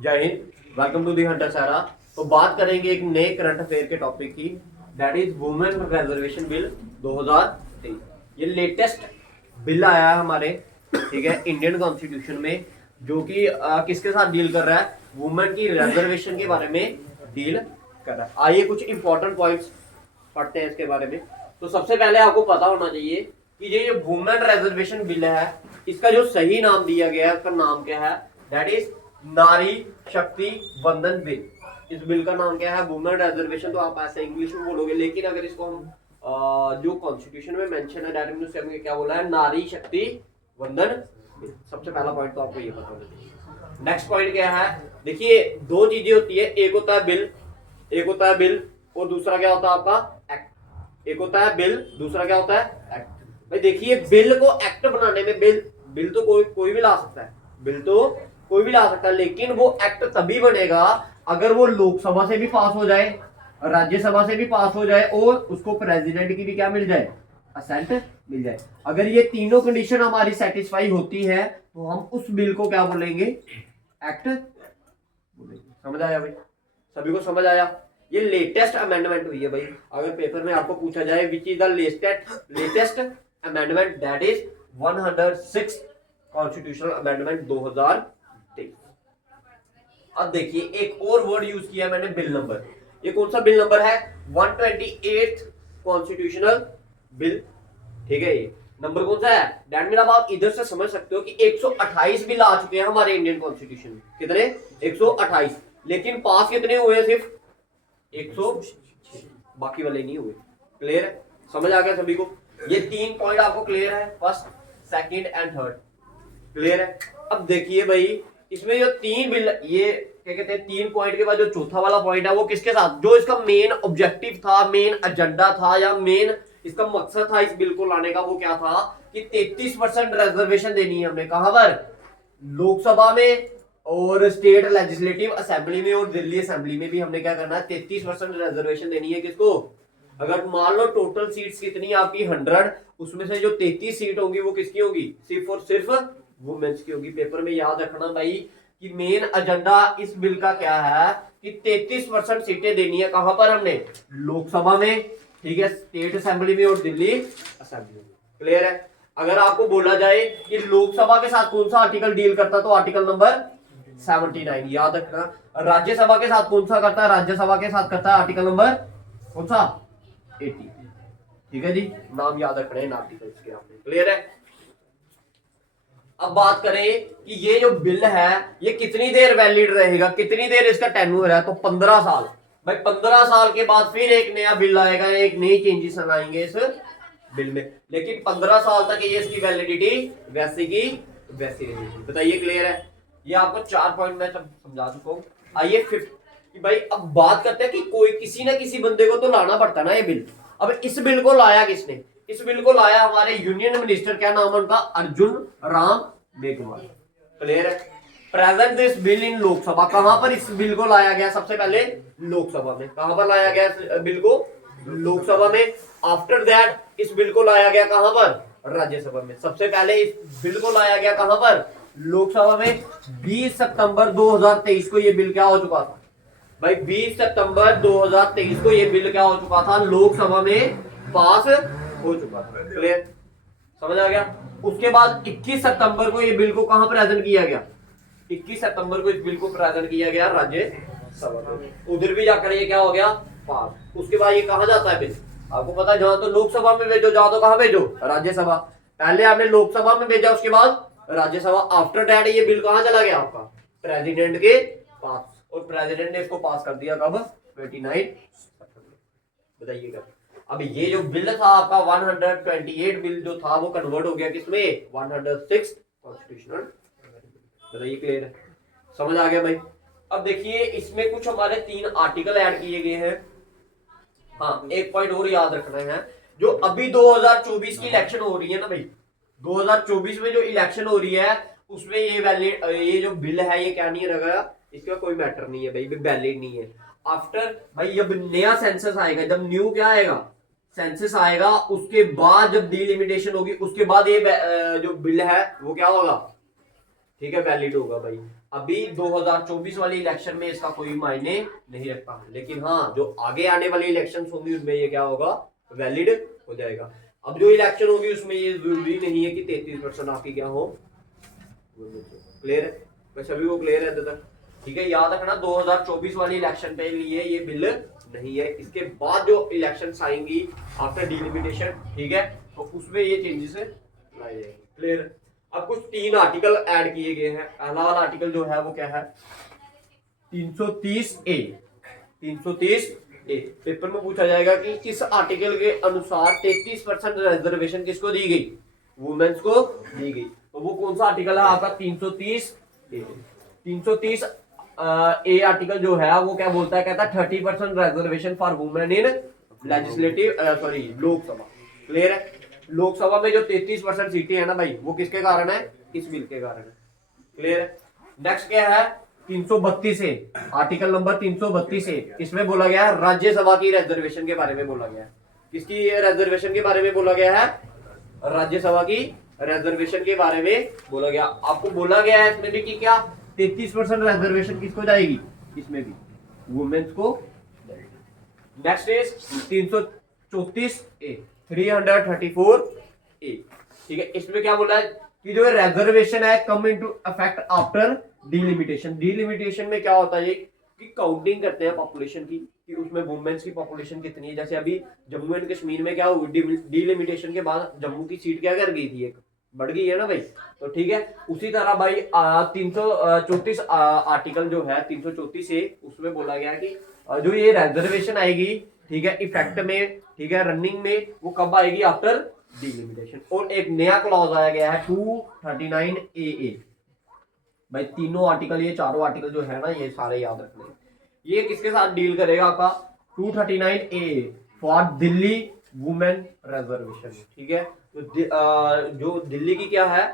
जय Hind, welcome to the hunter Sara. तो बात करेंगे एक नए करंट अफेयर के टॉपिक की, that is women reservation bill 2023। ये लेटेस्ट बिल आया है हमारे, ठीक है, इंडियन कॉन्स्टिट्यूशन में, जो कि किसके साथ डील कर रहा है? वुमेन की रिजर्वेशन के बारे में डील कर रहा है। आइए कुछ इंपॉर्टेंट पॉइंट्स पढ़ते हैं इसके बारे में। तो सबसे पहले आपको पता होना चाहिए कि ये वुमेन रिजर्वेशन बिल है, इसका जो सही नाम दिया गया है, उसका नाम क्या है? दैट इज नारी शक्ति वंदन बिल। इस बिल का नाम क्या है? Women reservation. तो आप ऐसे इंग्लिश में बोलोगे, लेकिन अगर इसको हम जो कॉन्स्टिट्यूशन में मेंशन है डायरेक्ट न्यूज में क्या बोला है? नारी शक्ति वंदन बिल। सबसे पहला पॉइंट तो आपको ये पता होना चाहिए। नेक्स्ट पॉइंट क्या है? देखिए, दो चीजें होती है, एक होता है बिल, एक होता है बिल, और दूसरा क्या होता है आपका? एक्ट। एक होता है बिल, दूसरा क्या होता है? एक्ट। भाई देखिए, बिल को एक्ट बनाने में बिल तो कोई भी ला सकता है, बिल तो कोई भी ला सकता है, लेकिन वो एक्ट तभी बनेगा अगर वो लोकसभा से भी पास हो जाए, राज्यसभा से भी पास हो जाए, और उसको प्रेसिडेंट की भी क्या मिल जाए? असेंट मिल जाए। अगर ये तीनों कंडीशन हमारी सेटिस्फाई होती है तो हम उस बिल को क्या बोलेंगे? एक्ट बोलेंगे। समझ आया भाई? सभी को समझ आया? ये लेटेस्ट अमेंडमेंट हुई है भाई। अगर पेपर में आपको पूछा जाए which is the latest amendment, that is 106 constitutional amendment 2023। अब देखिए, एक और वर्ड यूज किया मैंने, बिल नंबर। ये कौन सा बिल नंबर है? 128 कॉन्स्टिट्यूशनल बिल, ठीक है। ये नंबर कौन सा है? दैट मीन अब आप इधर से समझ सकते हो कि 128 बिल आ चुके हैं हमारे इंडियन कॉन्स्टिट्यूशन में। कितने? 128। लेकिन पास कितने हुए हैं? सिर्फ 100, बाकी वाले नहीं हुए। क्लियर है? समझ आ गया सभी को? ये 3 पॉइंट आपको क्लियर है, first, second and third. Clear है? अब देखिए भाई, इसमें जो 3 बिल, ये क्या कहते हैं, 3 पॉइंट के बाद जो चौथा वाला पॉइंट है वो किसके साथ, जो इसका मेन ऑब्जेक्टिव था, मेन एजेंडा था, या मेन इसका मकसद था इस बिल को लाने का, वो क्या था कि 33% रिजर्वेशन देनी है हमने। कहां पर? लोकसभा में, और स्टेट लेजिस्लेटिव असेंबली में, और दिल्ली असेंबली में भी हमने क्या करना है? 33% रिजर्वेशन देनी है। किसको? अगर मान लो टोटल सीट्स कितनी आपकी 100, उसमें से जो 33 सीट होगी वो किसकी होगी? सिर्फ और सिर्फ वुमेन्स की होगी। पेपर में याद रखना भाई कि मेन एजेंडा इस बिल का क्या है कि 33% सीटें देनी है। कहां पर हमने? लोकसभा में, ठीक है, स्टेट असेंबली में, और दिल्ली असेंबली में। क्लियर है? अगर आपको बोला जाए कि लोकसभा के साथ कौन सा आर्टिकल डील करता, तो आर्टिकल नंबर 79 याद रखना। राज्यसभा के साथ कौन सा करता है? राज्यसभा के साथ करता है आर्टिकल नंबर कौन सा? 80। ठीक है जी, नाम याद रखने हैं आर्टिकल्स के आपने। क्लियर है? अब बात करें कि ये जो बिल है ये कितनी देर वैलिड रहेगा, कितनी देर इसका टेन्यूर है? तो 15 साल। भाई 15 साल के बाद फिर एक नया बिल आएगा, एक नई चेंजेस आएंगे इस बिल में, लेकिन 15 साल तक ये इसकी वैलिडिटी वैसी की वैसी रहेगी। बताइए, क्लियर है? ये आपको 4 पॉइंट में समझा चुका हूं। आइए फिफ्थ कि भाई अब बात करते हैं कि कोई किसी ना किसी बंदे को तो लाना पड़ता ना ये बिल। अब इस बिल को लाया किसने? इस बिल को लाया हमारे यूनियन मिनिस्टर, क्या नाम है उनका? अर्जुन राम मेघवाल। क्लियर है? प्रेजेंट दिस बिल इन लोकसभा। कहां पर इस बिल को लाया गया? सबसे पहले लोकसभा में। कहां पर लाया गया इस बिल को? लोकसभा में। आफ्टर दैट इस बिल को लाया गया कहां पर? राज्यसभा में। सबसे पहले इस बिल को लाया गया कहां पर? लोकसभा में। 20 सितंबर 2023 को यह बिल क्या हो चुका था? भाई 20 सितंबर 2023 को यह बिल क्या हो चुका था? लोकसभा में पास हो चुका था। क्लियर? समझ आ गया? उसके बाद 21 सितंबर को यह बिल को कहां प्रेजेंट किया गया? 21 सितंबर को इस बिल को प्रेजेंट किया गया राज्यसभा में। उधर भी जाकर ये क्या हो गया? पास। उसके बाद ये कहां जाता है बिल? आपको पता है, जहां तो लोकसभा में भेजो, जहां तो कहां भेजो? राज्यसभा। पहले आपने लोकसभा में भेजा, उसके बाद राज्यसभा। आफ्टर दैट ये बिल कहां चला गया आपका? प्रेसिडेंट के पास। और प्रेसिडेंट ने इसको पास कर दिया कब? 29 सितंबर। बताइएगा। अब ये जो बिल था आपका 128 बिल जो था वो कन्वर्ट हो गया किसमें? 106 कॉन्स्टिट्यूशनल। बताइए, क्लियर है? समझ आ गया भाई? अब देखिए, इसमें कुछ हमारे 3 आर्टिकल ऐड किए गए हैं। हाँ, एक पॉइंट और याद रखना है, जो अभी 2024 की इलेक्शन हो रही है ना भाई, 2024 में जो इलेक्शन हो रही है उसमें ये वैलिड, ये जो बिल है ये क्या नहीं रहेगा, इसका कोई मैटर नहीं है भाई, वैलिड नहीं है। आफ्टर भाई जब नया सेंसस आएगा, जब न्यू क्या आएगा? सेंसस आएगा, उसके बाद जब डिलिमिटेशन होगी, उसके बाद ये जो बिल है वो क्या होगा? ठीक है, वैलिड होगा भाई। अभी 2024 वाली इलेक्शन में इसका कोई मायने नहीं रखता, लेकिन हाँ जो आगे आने वाली इलेक्शन होंगी उसमें ये क्या होगा, वैलिड हो जाएगा। अब जो इलेक्शन होगी उसमें ये जरूरी नहीं है कि 33% आपकी क्या हो। क्लियर है, तो सभी को क्लियर है तक? ठीक है, याद रखना 2024 वाली इलेक्शन पे लिए ये बिल नहीं है। इसके बाद जो इलेक्शन आएंगी आफ्टर डिलिमिटेशन, ठीक है, तो उसमें ये चेंजेस लाए जाएंगे। क्लियर। अब कुछ 3 आर्टिकल ऐड किए गए हैं। पहला वाला आर्टिकल जो है वो क्या है, 330 ए। 330 ए पेपर में पूछा जाएगा कि इस आर्टिकल के अनुसार 33% रिजर्वेशन किसको दी गई, वुमेन्स को दी गई। तो वो कौन सा आर्टिकल है आपका, 330 ए। 330 ए आर्टिकल जो है वो क्या बोलता है, कहता है 30% reservation for women in legislative sorry Lok Sabha. Clear है, लोकसभा में जो 33% सीटें है ना भाई, वो किसके कारण है, इस बिल के कारण है। क्लियर है। नेक्स्ट क्या है, 332 ए, आर्टिकल नंबर 332 ए। इसमें बोला गया है राज्यसभा की रिजर्वेशन के बारे में बोला गया है। किसकी रिजर्वेशन के बारे में बोला गया है, राज्यसभा की रिजर्वेशन के बारे में बोला गया। आपको बोला गया है इसमें भी कि क्या 33% रिजर्वेशन किसको जाएगी, इसमें भी वुमेन्स को। नेक्स्ट इज 334 ए, 334 ए। ठीक है, इसमें क्या बोला है कि जो रिजर्वेशन है come into effect after delimitation. Delimitation में क्या होता है कि काउंटिंग करते हैं पॉपुलेशन की, कि उसमें वुमेन्स की पॉपुलेशन कितनी है। जैसे अभी जम्मू एंड कश्मीर में क्या हुआ, डिलिमिटेशन के बाद जम्मू की सीट क्या कर गई थी, एक बढ़ गई है ना भाई। तो ठीक है, उसी तरह भाई 334 आर्टिकल जो है 334 से उसमें बोला गया कि जो ये रिजर्वेशन आएगी, ठीक है, इफेक्ट में, ठीक है, रनिंग में, वो कब आएगी, आफ्टर डिलिमिटेशन। और एक नया क्लॉज आया गया है 239 ए। भाई तीनों आर्टिकल, ये चारों आर्टिकल जो है ना, ये सारे याद रखने। ये किसके साथ डील करेगा आपका, 239 A for Delhi women reservation. ठीक है, तो जो दिल्ली की क्या है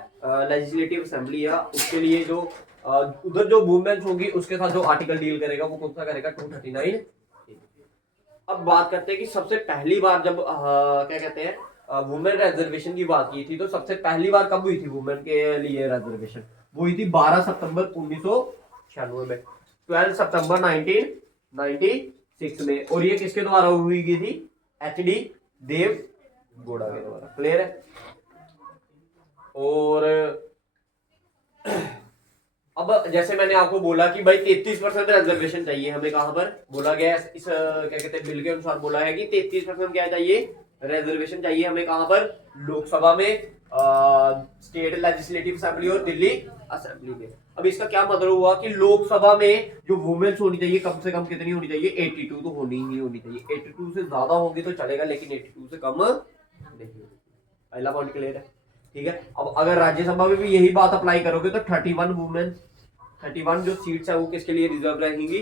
लेजिस्लेटिव असेंबली है, उसके लिए जो उधर जो वुमेन्स होगी उसके साथ जो आर्टिकल डील करेगा वो कौन सा करेगा, 239। अब बात करते हैं कि सबसे पहली बार जब क्या कहते हैं वुमेन रिजर्वेशन की बात की थी, तो सबसे पहली बार कब हुई थी वुमेन के लिए रिजर्वेशन, वो हुई थी 12 सितंबर 1996 में, 12 सितंबर 1996 में। और ये किसके द्वारा हुई गई थी, एच.डी. देव गौड़ा के द्वारा। क्लियर है। और अब जैसे मैंने आपको बोला कि भाई 33% रिजर्वेशन चाहिए हमें, कहां पर बोला गया है, इस क्या कहते हैं बिल के अनुसार बोला है कि 33% क्या चाहिए, रिजर्वेशन चाहिए हमें, कहां पर, लोकसभा में, स्टेट लेजिस्लेटिव असेंबली और दिल्ली असेंबली में। अब इसका क्या मतलब हुआ कि लोकसभा में जो वुमेन्स होनी चाहिए कम से कम कितनी होनी चाहिए, 82 तो होनी ही होनी चाहिए। 82 से ज्यादा होगी तो चलेगा, लेकिन 82 से कम नहीं। पहला पॉइंट क्लियर है। ठीक है, अब अगर राज्यसभा में भी यही बात अप्लाई करोगे तो 31 वुमेन, 31 जो सीट्स है वो किसके लिए रिजर्व रहेंगी,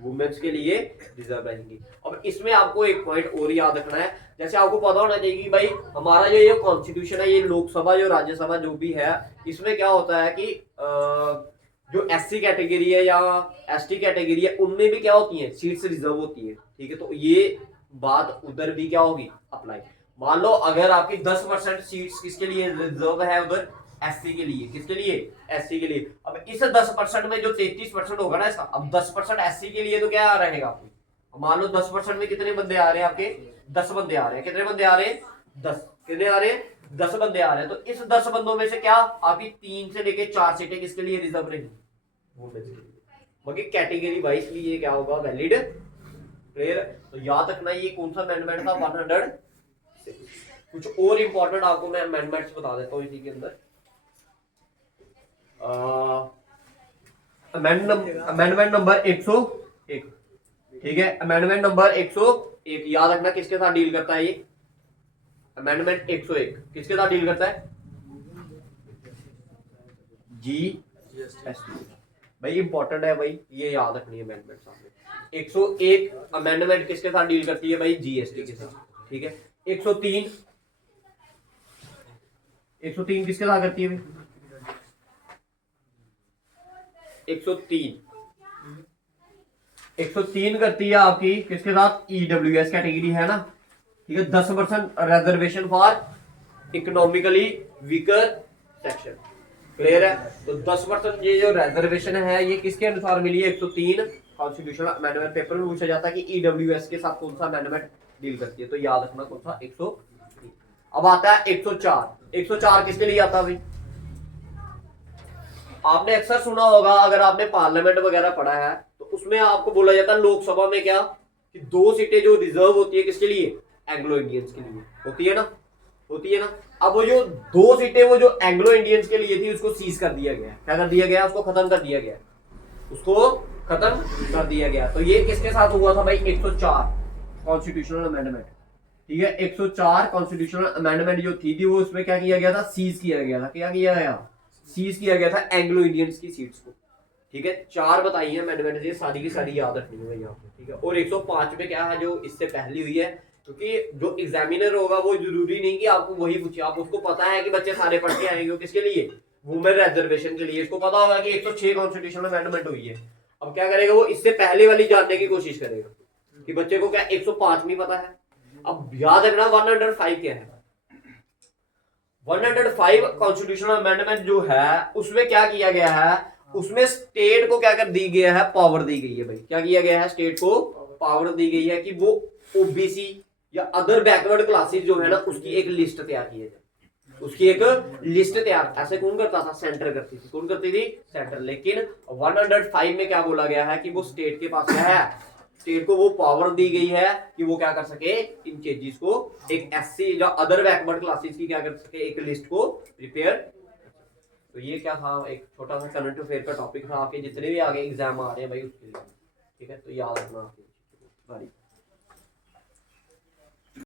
वुमेन्स के लिए रिजर्व रहेंगी। अब इसमें आपको एक पॉइंट और याद रखना है, जैसे आपको पता होना चाहिए कि भाई हमारा जो ये कॉन्स्टिट्यूशन है, ये लोकसभा जो राज्यसभा जो भी है, इसमें क्या होता है कि जो एससी कैटेगरी है या एसटी कैटेगरी है, उनमें भी क्या होती है, सीट्स रिजर्व होती है। ठीक है, तो ये बात उधर भी क्या होगी, अप्लाई। मान लो अगर आपकी 10% सीट्स किसके लिए रिजर्व है उधर, एससी के लिए, किसके लिए, एससी के लिए। अब इस 10% में जो 33% होगा ना इसका, अब 10% एससी के लिए तो क्या रहेगा आपकी, मान लो 10% में कितने बंदे आ रहे हैं आपके, 10 बंदे आ रहे हैं। कितने बंदे आ रहे हैं, 10। कितने आ रहे हैं, 10 बंदे आ रहे हैं। तो इस 10 बंदों में से क्या आपकी 3 से लेके 4 सीटें किसके लिए रिजर्व रहेंगी, वो बाकी कैटेगरी वाइज भी ये क्या होगा, वैलिड। क्लियर। तो याद रखना ये कौन सा अमेंडमेंट था, 100। कुछ और इंपॉर्टेंट आपको मैं अमेंडमेंट्स बता देता हूँ इसी के अंदर। Amendment number 101। ठीक है, अमेंडमेंट नंबर 101 याद रखना किसके साथ डील करता है ये, अमेंडमेंट 101 किसके साथ डील करता है, जीएसटी। भाई इंपॉर्टेंट है भाई, ये याद रखनी है अमेंडमेंट सामने। 101 अमेंडमेंट किसके साथ डील करती है भाई, जीएसटी के साथ। ठीक है, 103 किसके साथ करती है भाई, 103 करती है आपकी किसके साथ, ईडब्ल्यूएस कैटेगरी है ना। ठीक है, 10% reservation for economically weaker section. Clear है? तो 10% ये जो रिजर्वेशन है ये किसके अनुसार मिली है? 103 कॉन्स्टिट्यूशनल अमेंडमेंट। पेपर में पूछा जाता है कि ईडब्ल्यूएस के साथ कौन सा अमेंडमेंट डील करती है, तो याद रखना कौन सा 103। अब आता है 104। 104 किसके लिए आता है भाई? आपने अक्सर सुना होगा, अगर आपने पार्लियामेंट वगैरह पढ़ा है तो उसमें आपको बोला जाता है लोकसभा में क्या कि 2 सीटें जो रिजर्व होती है किसके लिए? एंग्लो इंडियंस के लिए होती है ना, होती है ना। अब वो जो 2 सीटें वो जो एंग्लो इंडियंस के लिए थी उसको सीज कर दिया गया। क्या कर दिया गया? उसको खत्म कर दिया गया, उसको खत्म कर दिया गया। तो ये किसके साथ हुआ था भाई? 104 कॉन्स्टिट्यूशनल अमेंडमेंट। ठीक है, 104 कॉन्स्टिट्यूशनल अमेंडमेंट जो थी वो उसमें क्या किया गया था? सीज किया गया था। क्या किया गया? सीज किया गया था एंग्लो इंडियंस की सीट्स को। ठीक है, 4 बताई है अमेंडमेंट, ये सारी की सारी याद रखनी है यहाँ पे। ठीक है, और 105 में क्या है जो इससे पहली हुई है, क्योंकि जो एग्जामिनर होगा वो जरूरी नहीं कि आपको वही पूछे, आप उसको पता है कि बच्चे सारे पढ़ के आएंगे किसके लिए? वुमेन रिजर्वेशन के लिए। इसको पता होगा कि 106 कॉन्स्टिट्यूशनल अमेंडमेंट हुई है। अब क्या करेगा वो? इससे पहले वाली जानने की कोशिश करेगा कि बच्चे को क्या 105 नहीं पता है। अब याद रखना 105 क्या है? 105 कॉन्स्टिट्यूशनल अमेंडमेंट जो है उसमें क्या किया गया है? उसमें स्टेट को क्या कर दी गया है? पावर दी गई है भाई। क्या किया गया है? स्टेट को पावर दी गई है कि वो ओबीसी या अदर बैकवर्ड क्लासेस जो है ना उसकी एक लिस्ट तैयार की है, उसकी एक लिस्ट तैयार। ऐसे कौन करता था? सेंटर करती थी। कौन करती थी? सेंटर। लेकिन 105 में क्या बोला गया है कि वो स्टेट के पास क्या है? स्टेट को वो पावर दी गई है कि वो क्या कर सके? इन चेंजेस को एक एससी या अदर बैकवर्ड क्लासेस की क्या कर सके? एक लिस्ट को प्रिपेयर। तो ये क्या था? एक छोटा सा करंट अफेयर का टॉपिक था, आपके जितने भी आगे एग्जाम आ रहे हैं भाई उसके लिए। ठीक है, तो याद रखना आपके।